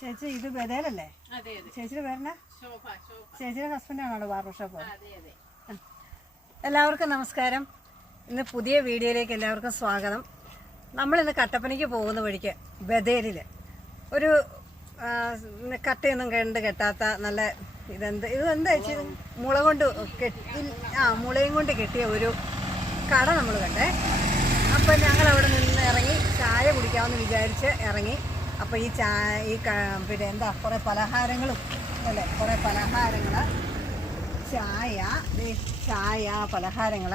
ചേച്ചി ഇത് ബദേലല്ലേ ചേച്ചിയുടെ പേരണ ചേച്ചിയുടെ ഹസ്ബൻഡാണോ ബാർബർ ഷോപ്പ് എല്ലാവർക്കും നമസ്കാരം. ഇന്ന് പുതിയ വീഡിയോയിലേക്ക് എല്ലാവർക്കും സ്വാഗതം. നമ്മളിന്ന് കട്ടപ്പനയ്ക്ക് പോകുന്ന വഴിക്ക് ബദേലിൽ ഒരു കട്ടയൊന്നും കണ്ട് കെട്ടാത്ത നല്ല ഇതെന്ത് ഇത് എന്താ ചേച്ചി? മുള കൊണ്ട് കെട്ടി ആ മുളയും കൊണ്ട് കെട്ടിയ ഒരു കട നമ്മൾ കണ്ടേ. അപ്പം ഞങ്ങൾ അവിടെ നിന്ന് ഇറങ്ങി ചായ കുടിക്കാമെന്ന് വിചാരിച്ച് ഇറങ്ങി. അപ്പോൾ ഈ ചാ ഈ പിന്നെ എന്താ കുറേ പലഹാരങ്ങളും അല്ലേ? കുറേ പലഹാരങ്ങൾ ചായ ദേ ചായ പലഹാരങ്ങൾ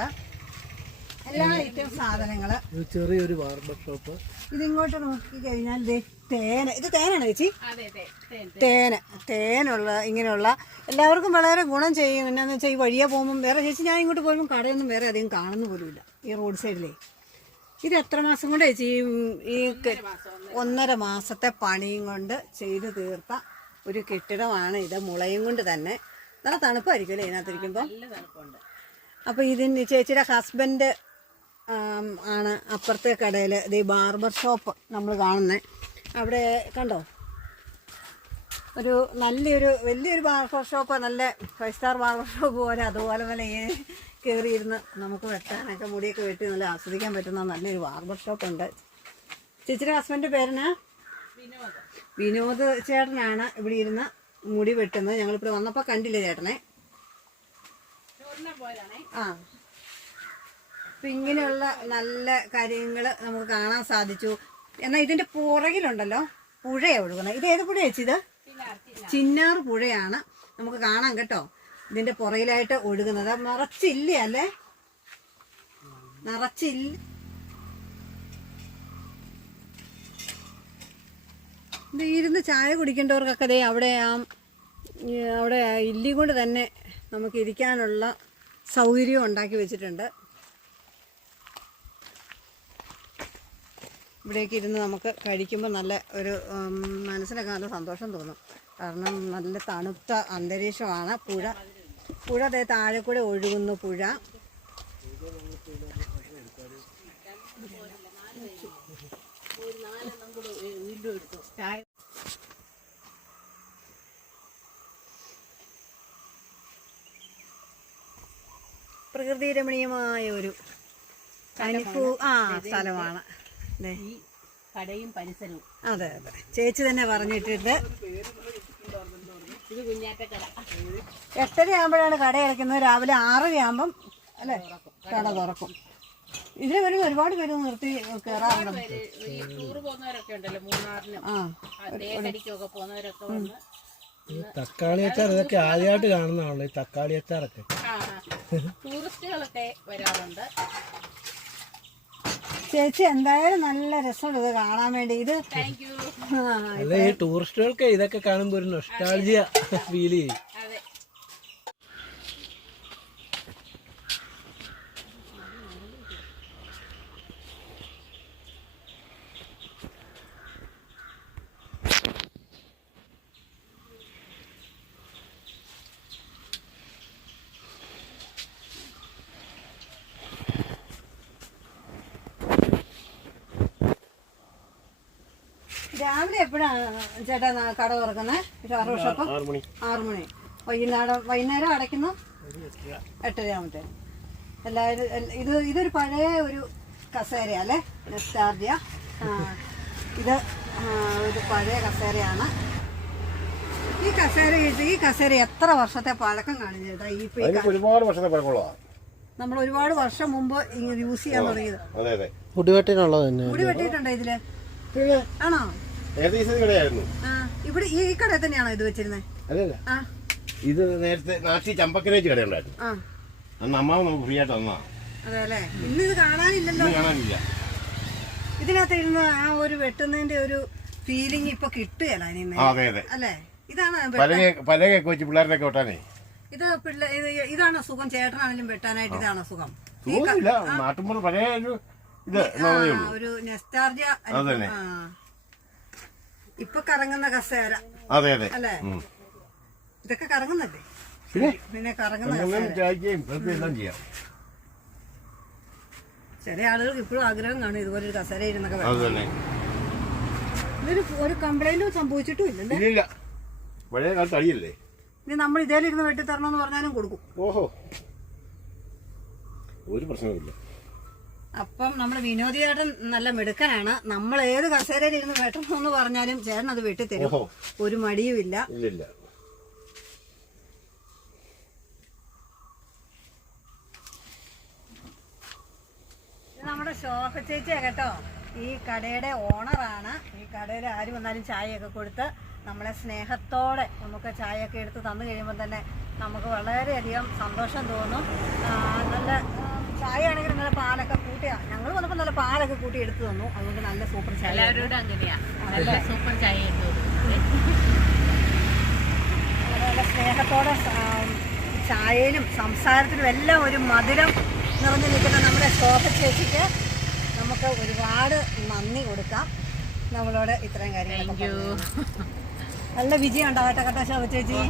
എല്ലാ ഐറ്റം സാധനങ്ങൾ ഒരു ചെറിയൊരു ബാർബർ ഷോപ്പ് ഇതിങ്ങോട്ട് നോക്കി കഴിഞ്ഞാൽ ദേ തേന. ഇത് തേനാണ് ചേച്ചി. തേന്. തേനുള്ള ഇങ്ങനെയുള്ള. എല്ലാവർക്കും വളരെ ഗുണം ചെയ്യും. എന്നാന്ന് വെച്ചാൽ ഈ വഴിയെ പോകുമ്പം വേറെ ചേച്ചി ഞാൻ ഇങ്ങോട്ട് പോകുമ്പോൾ കടയൊന്നും വേറെ അധികം കാണുന്ന പോലുമില്ല. ഈ റോഡ് സൈഡിലേ. ഇത് എത്ര മാസം കൊണ്ട് ചേച്ചി ഈ, ഒന്നര മാസത്തെ പണിയും കൊണ്ട് ചെയ്തു തീർത്ത ഒരു കെട്ടിടമാണ് ഇത് മുളയും കൊണ്ട് തന്നെ. നല്ല തണുപ്പായിരിക്കും അല്ലേ ഇതിനകത്തിരിക്കുമ്പോൾ അപ്പോൾ ഇതിന് ചേച്ചിയുടെ ഹസ്ബൻഡ് ആണ് അപ്പുറത്തെ കടയിൽ ഇത് ഈ ബാർബർ ഷോപ്പ് നമ്മൾ കാണുന്നത് അവിടെ കണ്ടോ? ഒരു നല്ലൊരു വലിയൊരു ബാർബർ ഷോപ്പ് നല്ല ഫൈവ് സ്റ്റാർ ബാർബർ ഷോപ്പ് പോലെ അതുപോലെ ഏ- കയറിയിരുന്ന് നമുക്ക് വെട്ടാനൊക്കെ മുടിയൊക്കെ വെട്ടി നല്ല ആസ്വദിക്കാൻ പറ്റുന്ന നല്ലൊരു ബാർബർ ഷോപ്പ് ഉണ്ട്. ചേച്ചിയുടെ ഹസ്ബൻഡ് പേരിന് വിനോദം ചേട്ടനാണ് ഇവിടെ ഇരുന്ന് മുടി വെട്ടുന്നത്. ഞങ്ങളിപ്പോൾ വന്നപ്പോൾ കണ്ടില്ല ചേട്ടനെ? ആ. അപ്പൊ ഇങ്ങനെയുള്ള നല്ല കാര്യങ്ങൾ നമുക്ക് കാണാൻ സാധിച്ചു. എന്നാൽ ഇതിന്റെ പുറകിലുണ്ടല്ലോ പുഴയാണ് ഒഴുകുന്നത്. ഇത് ഏത് പുഴ ചേച്ചി ഇത്? ചിന്നാർ പുഴയാണ്. നമുക്ക് കാണാം കേട്ടോ. ഇതിന്റെ പുറയിലായിട്ട് ഒഴുകുന്നത്. നിറച്ചില്ല അല്ലേ? നിറച്ചില്ല. ഇരുന്ന് ചായ കുടിക്കേണ്ടവർക്കൊക്കെ ദേ അവിടെ ആ അവിടെ ഇല്ലി കൊണ്ട് തന്നെ നമുക്ക് ഇരിക്കാനുള്ള സൗകര്യം ഉണ്ടാക്കി വെച്ചിട്ടുണ്ട്. ഇവിടേക്ക് ഇരുന്ന് നമുക്ക് കഴിക്കുമ്പോൾ നല്ല ഒരു മനസ്സിനൊക്കെ നല്ല സന്തോഷം തോന്നും. കാരണം നല്ല തണുത്ത അന്തരീക്ഷമാണ് പുഴ. പുഴ അതേ താഴെ കൂടെ ഒഴുകുന്നു പുഴ. പ്രകൃതി രമണീയമായ ഒരു അനുഭൂ ആ സ്ഥലമാണ്. ഈ കടയും പരിസരവും. അതെ അതെ. ചേച്ചി തന്നെ പറഞ്ഞിട്ടുണ്ട്. ഇത് കുഞ്ഞാറ്റക്കട. എട്ടര ആകുമ്പോഴാണ് കട അടയ്ക്കുന്നത് രാവിലെ ആറരയാകുമ്പം അല്ലേ? കട തുറക്കും. ഇതിന് വരുന്ന ഒരുപാട് പേര് നിർത്തി കയറാറുണ്ട് ഈ ടൂറ് പോകുന്നവരൊക്കെ ഉണ്ടല്ലോ മൂന്നാറിനും ആ. പോകുന്നവരൊക്കെ വന്ന്. ഈ തക്കാളി അച്ചാർ ഇതൊക്കെ ആദ്യമായിട്ട് കാണുന്നതാണല്ലോ ഈ തക്കാളി അച്ചാറൊക്കെ. ടൂറിസ്റ്റുകളൊക്കെ വരാറുണ്ട്. ചേച്ചി എന്തായാലും നല്ല രസമുണ്ട് ഇത് കാണാൻ വേണ്ടി. ഇത് ടൂറിസ്റ്റുകൾക്ക് ഇതൊക്കെ കാണുമ്പോൾ ഒരു നൊസ്റ്റാൾജിയ ഫീൽ ചെയ്യും അതെ രാവിലെ എപ്പോഴാണ് ചേട്ടാ ന- കട തുറക്കുന്നത് ഒരു ആറ് മണി. ആറു മണി. വൈകുന്നേരം വൈകുന്നേരം അടയ്ക്കുന്നു എട്ടരയാവട്ടെ എല്ലാവരും ഇത് ഇതൊരു പഴയ ഒരു കസേരയല്ലേ? നെസ്റ്റാർജിയ. ആ ഇത് ഒരു പഴയ കസേരയാണ്. ഈ കസേര ഇത് ഈ കസേര എത്ര വർഷത്തെ പഴക്കം കാണും ചേട്ടാ? ഈ ഒരുപാട് വർഷത്തെ പഴക്കമുള്ളതാണ് നമ്മൾ ഒരുപാട് വർഷം മുമ്പ് ഇങ്ങനെ യൂസ് ചെയ്യാൻ തുടങ്ങിയത്. മുടി വെട്ടിയിട്ടുണ്ടോ ഇതിൽ? ആണോ? കടയായിരുന്നു. ഇവിടെ ഈ കടയിൽ തന്നെയാണോ ഇത് വെച്ചിരുന്നത് അല്ലല്ല. ഇത് നേരത്തെ നാട്ടിൽ ചമ്പക്കനേച്ച് കടയുണ്ടായിരുന്നു. അന്ന് അമ്മാവ് നമുക്ക് ഫ്രീ ആയിട്ട് തന്നാ അതെ ഇന്ന് ഇത് കാണാനില്ലല്ലോ. കാണാനില്ല. ഇതിനകത്ത് ഇരുന്ന് ആ ഒരു വെട്ടുന്നതിന്റെ ഒരു ഫീലിംഗ് ഇപ്പൊ കിട്ടുകയല്ല അതെ അതെ. അല്ലേ? ഇതാണ് വെ- പല പല കേക്ക് വെച്ച് പിള്ളേരുടെ വെട്ടാനേ. ഇത് പിള്ള ഇത് സുഖം. ചേട്ടനാണെങ്കിലും വെട്ടാനായിട്ട് ഇതാണോ സുഖം. തോന്നില്ല നാട്ടുമ്പോൾ പഴയ ഒരു ഇത് ഒരു നെസ്റ്റാർജ അതന്നെ. ഇപ്പൊ കറങ്ങുന്ന കസേര. അതെ അതെ. അല്ലേ? ഇതൊക്കെ കറങ്ങുന്നല്ലേ പിന്നെ? കറങ്ങുന്ന കസേര. ചില ആളുകൾക്ക് ഇപ്പോഴും ആഗ്രഹം കാണും ഇതുപോലെ ഒരു കസേര ഇരുന്നൊക്കെ ഒരു കംപ്ലൈന്റും സംഭവിച്ചിട്ടും ഇല്ലല്ലേ ഇല്ലില്ല. പഴയ കാലത്ത് അടിയല്ലേ? ഇനി നമ്മൾ ഇതേലിരുന്ന് വെട്ടിത്തരണമെന്ന് പറഞ്ഞാലും കൊടുക്കും. ഓഹോ. ഒരു പ്രശ്നവുമില്ല. അപ്പം നമ്മുടെ വിനോദിയേട്ടൻ നല്ല മിടുക്കനാണ്. നമ്മൾ ഏത് കസേരയിൽ ഇരുന്ന് വെട്ടണമെന്ന് പറഞ്ഞാലും ചേട്ടൻ അത് വെട്ടി തരും ഒരു മടിയും ഇല്ല നമ്മുടെ ശോഭ ചേച്ചിയാ കേട്ടോ. ഈ കടയുടെ ഓണറാണ്. ഈ കടയിൽ ആര് വന്നാലും ചായയൊക്കെ കൊടുത്ത് നമ്മളെ സ്നേഹത്തോടെ നമുക്ക് ചായയൊക്കെ എടുത്ത് തന്നു കഴിയുമ്പോൾ തന്നെ നമുക്ക് വളരെയധികം സന്തോഷം തോന്നും. നല്ല ചായ ആണെങ്കിൽ നല്ല പാലൊക്കെ കൂട്ടിയാ ഞങ്ങൾ വന്നപ്പോൾ നല്ല പാലൊക്കെ കൂട്ടി എടുത്തു തന്നു. അതുകൊണ്ട് നല്ല സൂപ്പർ ചായ എല്ലാവരോടും അങ്ങനെയാ. നല്ല സൂപ്പർ ചായ സ്നേഹത്തോടെ ചായയിലും സംസാരത്തിലും എല്ലാം ഒരു മധുരം നിറഞ്ഞു നിൽക്കുന്ന നമ്മുടെ ശോഭ ചേച്ചിക്ക് നമുക്ക് ഒരുപാട് നന്ദി കൊടുക്കാം. നമ്മളോട് ഇത്രയും പറഞ്ഞതിന്. നല്ല വിജയം ഉണ്ടാകട്ടെ കേട്ടോ ശോഭ ചേച്ചി.